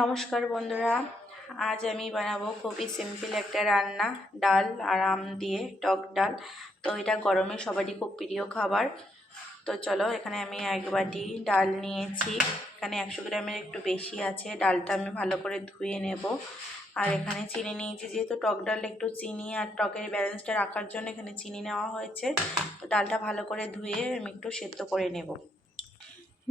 নমস্কার বন্ধুরা, আজ আমি বানাবো খুবই সিম্পল একটা রান্না, ডাল আর আম দিয়ে টক ডাল। তো এটা গরমে সবারই খুব প্রিয় খাবার। তো চলো, এখানে আমি 1 বাটি ডাল নিয়েছি। এখানে 100 গ্রামের একটু বেশি আছে। ডালটা আমি ভালো করে ধুয়ে নেব। আর এখানে চিনি নিয়েছি, যেহেতু টক ডাল একটু চিনি আর টকের ব্যালেন্সটা রাখার জন্য এখানে চিনি নেওয়া হয়েছে। তো ডালটা ভালো করে ধুয়ে আমি একটু সেদ্ধ করে নেব।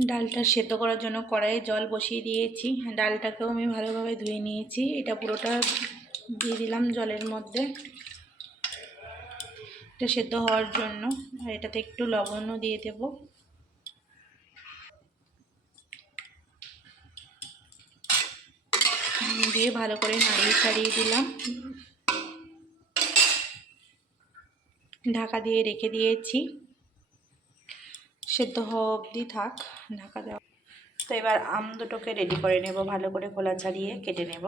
ডালটা সেদ্ধ করার জন্য কড়াইয়ে জল বসিয়ে দিয়েছি। ডালটাকেও আমি ভালোভাবে ধুয়ে নিয়েছি। এটা পুরোটা দিয়ে দিলাম জলের মধ্যে, এটা সেদ্ধ হওয়ার জন্য। আর এটাতে একটু লবণও দিয়ে দেব। দিয়ে ভালো করে নাড়িয়ে ছাড়িয়ে দিলাম। ঢাকা দিয়ে রেখে দিয়েছি, সেদ্ধ হওয়া অবধি থাক ঢাকা দেওয়া। তো এবার আম দুটোকে রেডি করে নেব, ভালো করে খোলা ছাড়িয়ে কেটে নেব।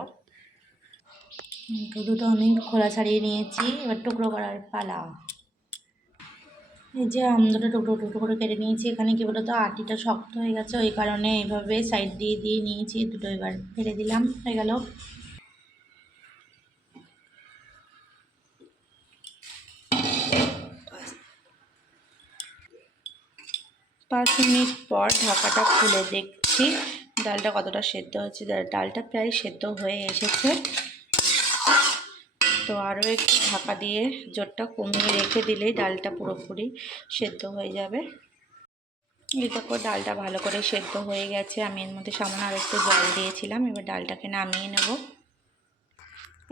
দুটো আমি খোলা ছাড়িয়ে নিয়েছি, এবার টুকরো করার পালা। এই যে আম দুটো টুকরো টুকরো করে কেটে নিয়েছি। এখানে কি বলতো, আটিটা শক্ত হয়ে গেছে, ওই কারণে এইভাবে সাইড দিয়ে দিয়ে নিয়েছি। দুটো এবার ফেলে দিলাম, হয়ে গেল। 5 মিনিট পর ঢাকাটা খুলে দেখছি ডালটা কতটা সেদ্ধ হচ্ছে। ডালটা প্রায় সেদ্ধ হয়ে এসেছে। তো আরও একটু ঢাকা দিয়ে জোরটা কমিয়ে রেখে দিলেই ডালটা পুরোপুরি সেদ্ধ হয়ে যাবে। এই দেখো, ডালটা ভালো করে সেদ্ধ হয়ে গেছে। আমি এর মধ্যে সামান্য আর একটু জল দিয়েছিলাম। এবার ডালটাকে নামিয়ে নেব।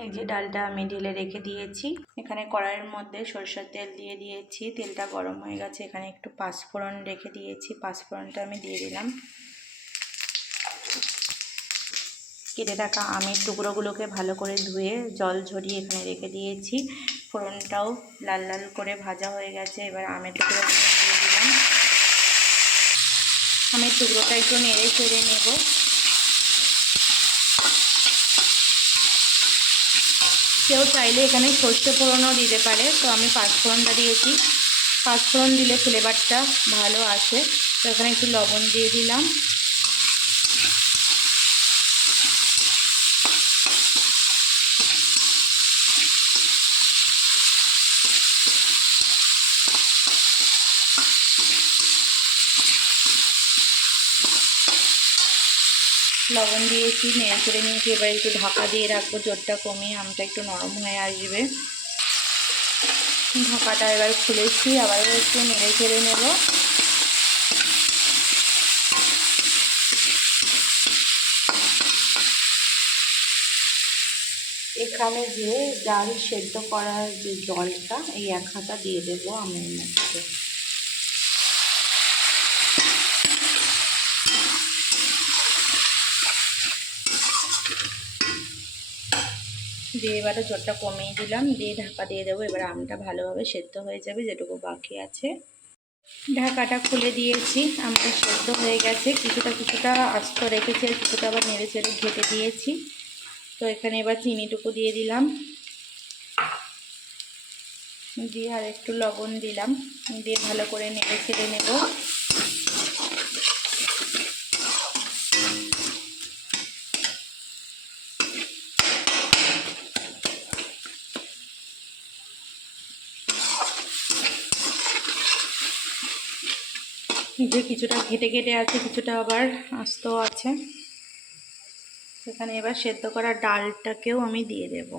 এই যে ডালটা আমি ঢেলে রেখে দিয়েছি। এখানে কড়াইয়ের মধ্যে সরষের তেল দিয়ে দিয়েছি। তেলটা গরম হয়ে গেছে। এখানে একটু পাঁচফোড়ন রেখে দিয়েছি। পাঁচফোড়নটা আমি দিয়ে দিলাম। কেটে রাখা আমের টুকরোগুলোকে ভালো করে ধুয়ে জল ঝরিয়ে এখানে রেখে দিয়েছি। ফোড়নটাও লাল লাল করে ভাজা হয়ে গেছে। এবার আমের টুকরোগুলো দিয়ে দিলাম। আমের টুকরোটা একটু নেড়ে চেড়ে নেব। কেউ চাইলে এখানে সর্ষে ফোড়নও দিতে পারে, তো আমি পাঁচফোড়নটা দিয়েছি। পাঁচফোড়ন দিলে ফ্লেভারটা ভালো আসে। তো এখানে একটু লবণ দিয়ে দিলাম। লবণ দিয়েছি, নেড়ে চেড়ে নিয়েছি। এবার একটু ঢাকা দিয়ে রাখবো, জোরটা কমিয়ে আমটা একটু নরম হয়ে আসবে। ঢাকাটা এবার খুলেছি, আবার একটু নেড়ে চেড়ে নেব। এখানে যে ডাল সেদ্ধ করার যে জলটা, এই 1 হাতা দিয়ে দেবো আমের মধ্যে। দিয়ে এবারে জলটা কমিয়ে দিলাম, দিয়ে ঢাকা দিয়ে দেবো। এবার আমটা ভালোভাবে সেদ্ধ হয়ে যাবে, যেটুকু বাকি আছে। ঢাকাটা খুলে দিয়েছি, আমটা সেদ্ধ হয়ে গেছে। কিছুটা আস্ত রেখেছি আর কিছুটা আবার নেড়ে চেড়ে ঘেটে দিয়েছি। তো এখানে এবার চিনিটুকু দিয়ে দিলাম, দিয়ে আর একটু লবণ দিলাম, দিয়ে ভালো করে নেড়ে চেড়ে নেব। যে কিছুটা ঘেটে ঘেটে আছে, কিছুটা আবার আস্ত আছে। সেখানে এবার সেদ্ধ করা ডালটাকেও আমি দিয়ে দেব।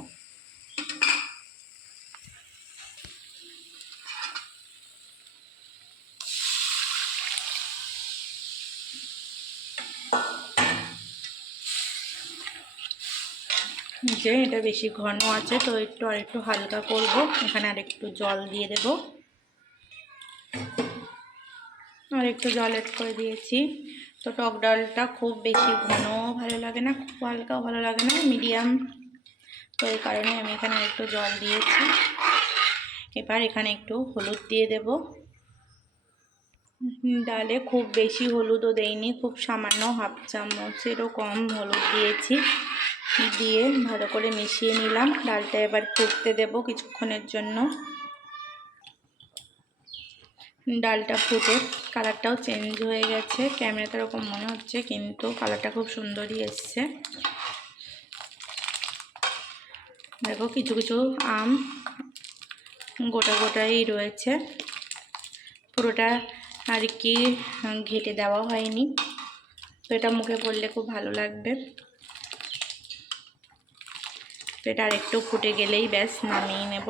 যে এটা বেশি ঘন আছে, তো আর একটু হালকা করব। এখানে আর একটু জল দিয়ে দেব। আর একটু জল এড করে দিয়েছি। তো টক ডালটা খুব বেশি ঘনও ভালো লাগে না, খুব হালকাও ভালো লাগে না, মিডিয়াম। তো এই কারণে আমি এখানে একটু জল দিয়েছি। এবার এখানে একটু হলুদ দিয়ে দেব। ডালে খুব বেশি হলুদও দেইনি, খুব সামান্য, 1/2 চামচেরও কম হলুদ দিয়েছি। দিয়ে ভালো করে মিশিয়ে নিলাম। ডালটা এবার ফুটতে দেব কিছুক্ষণের জন্য। ডালটা ফুটে কালারটাও চেঞ্জ হয়ে গেছে, ক্যামেরাতে এরকম মনে হচ্ছে কিন্তু কালারটা খুব সুন্দরই এসছে। দেখো কিছু কিছু আম গোটা গোটাই রয়েছে, পুরোটা আর কি ঘেটে দেওয়া হয়নি। তো এটা মুখে পড়লে খুব ভালো লাগবে। তো এটা আরেকটু ফুটে গেলেই ব্যাস নামিয়ে নেব।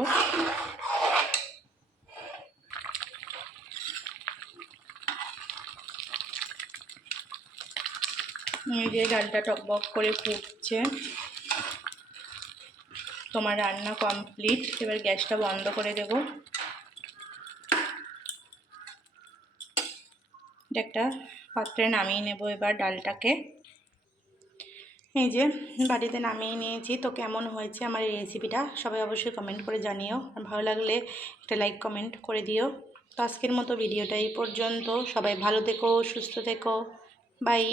এই যে ডালটা টকবক করে ফুটছে, তোমার রান্না কমপ্লিট। এবার গ্যাসটা বন্ধ করে দেব। একটা পাত্রে নামিয়ে নেব এবার ডালটাকে। এই যে বাড়িতে নামিয়ে নিয়েছি। তো কেমন হয়েছে আমার এই রেসিপিটা সবাই অবশ্যই কমেন্ট করে জানিও, আর ভালো লাগলে একটা লাইক কমেন্ট করে দিও। তো আজকের মতো ভিডিওটা এই পর্যন্ত। সবাই ভালো থেকো, সুস্থ থেকো, বাই।